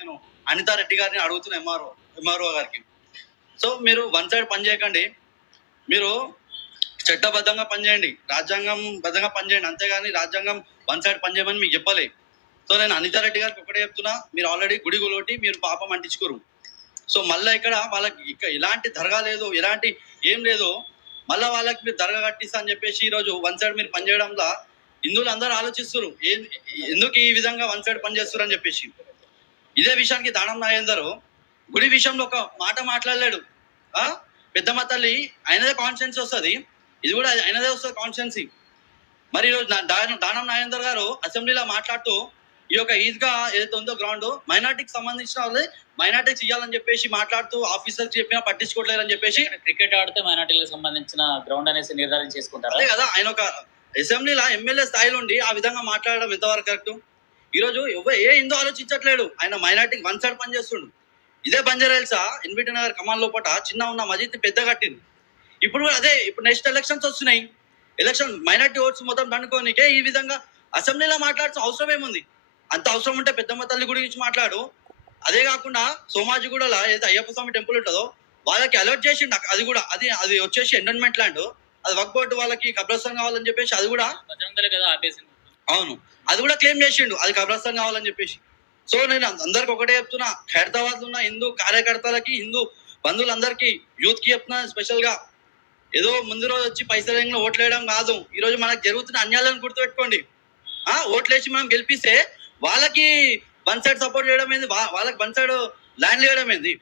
నేను అనితా రెడ్డి గారిని అడుగుతున్నా ఎంఆర్ఓ గారికి. సో మీరు వన్ సైడ్ పని చేయకండి, మీరు చట్టబద్ధంగా పనిచేయండి, రాజ్యాంగం బద్ధంగా పనిచేయండి, అంతేగాని రాజ్యాంగం వన్ సైడ్ పనిచేయమని మీకు చెప్పలే. సో నేను అనితా రెడ్డి గారికి ఒకటే చెప్తున్నా, మీరు ఆల్రెడీ గుడి గులోటి మీరు పాపం అంటించుకోరు. సో మళ్ళీ ఇక్కడ వాళ్ళకి ఇలాంటి దర్గా లేదు, ఇలాంటి ఏం లేదు, మళ్ళీ వాళ్ళకి మీరు దర్గా కట్టిస్తా అని చెప్పేసి ఈరోజు వన్ సైడ్ మీరు పనిచేయడంలో హిందువులు అందరూ ఆలోచిస్తారు ఎందుకు ఈ విధంగా వన్ సైడ్ పనిచేస్తారు అని చెప్పేసి. ఇదే విషయానికి దానం నాగేందర్ గుడి విషయంలో ఒక మాట మాట్లాడలేడు. పెద్దమ్మ తల్లి ఆయనదే కాన్ఫిడెన్స్ వస్తుంది, ఇది కూడా ఆయనదే వస్తుంది కాన్ఫిడెన్సీ. మరి ఈరోజు దానం నాగేందర్ గారు అసెంబ్లీలో మాట్లాడుతూ ఈ యొక్క ఈద్గా ఏదైతే ఉందో గ్రౌండ్ మైనార్టీకి సంబంధించిన వాళ్ళే మైనార్టీకి ఇవ్వాలని చెప్పేసి మాట్లాడుతూ ఆఫీసర్కి చెప్పినా పట్టించుకోవట్లేదని చెప్పేసి. క్రికెట్ ఆడితే మైనార్టీలకు సంబంధించిన గ్రౌండ్ అనేసి నిర్ధారణ చేసుకుంటారు. అదే కదా, ఆయన ఒక అసెంబ్లీలో ఎమ్మెల్యే స్థాయిలో ఉండి ఆ విధంగా మాట్లాడడం ఎంతవరకు కరెక్ట్? ఈరోజు ఏ హిందూ ఆలోచించట్లేడు, ఆయన మైనార్టీకి వన్ సైడ్ పని చేస్తుండు. ఇదే బంజారాహిల్సా ఎన్బిటి నగర్ కమాన్ లోపల చిన్న ఉన్న మజీద్ పెద్ద కట్టింది. ఇప్పుడు అదే ఇప్పుడు నెక్స్ట్ ఎలక్షన్స్ వస్తున్నాయి, ఎలక్షన్ మైనార్టీ ఓట్స్ మొత్తం దండుకోనికే ఈ విధంగా అసెంబ్లీలో మాట్లాడాల్సిన అవసరం ఏముంది? అంత అవసరం ఉంటే పెద్దమ్మ తల్లి గురించి మాట్లాడు. అదే కాకుండా సోమాజిగూడలో ఏదైతే అయ్యప్ప స్వామి టెంపుల్ ఉంటుందో వాళ్ళకి అలర్ట్ చేసిండు, అది కూడా అది వచ్చేసి ఎండోన్మెంట్ ల్యాండ్, అది వక్ బోర్డు వాళ్ళకి కబ్రస్థాన్ కావాలని చెప్పేసి అది కూడా కదా ఆపేసింది. అవును, అది కూడా క్లెయిమ్ చేసిండు, అది కబ్రస్థాన్ కావాలని చెప్పేసి. సో నేను అందరికి ఒకటే చెప్తున్నా, హైదరాబాద్ ఉన్న హిందూ కార్యకర్తలకి, హిందూ బంధువులందరికీ, యూత్ కి చెప్తున్నా స్పెషల్ గా, ఏదో ముందు రోజు వచ్చి పైసలు ఓట్లేయడం కాదు, ఈ రోజు మనకు జరుగుతున్న అన్యాయాలను గుర్తుపెట్టుకోండి. ఓట్లేసి మనం గెలిపిస్తే వాళ్ళకి వన్ సైడ్ సపోర్ట్ చేయడం ఏంది, వాళ్ళకి వన్ సైడ్ ల్యాండ్ చేయడం ఏంది?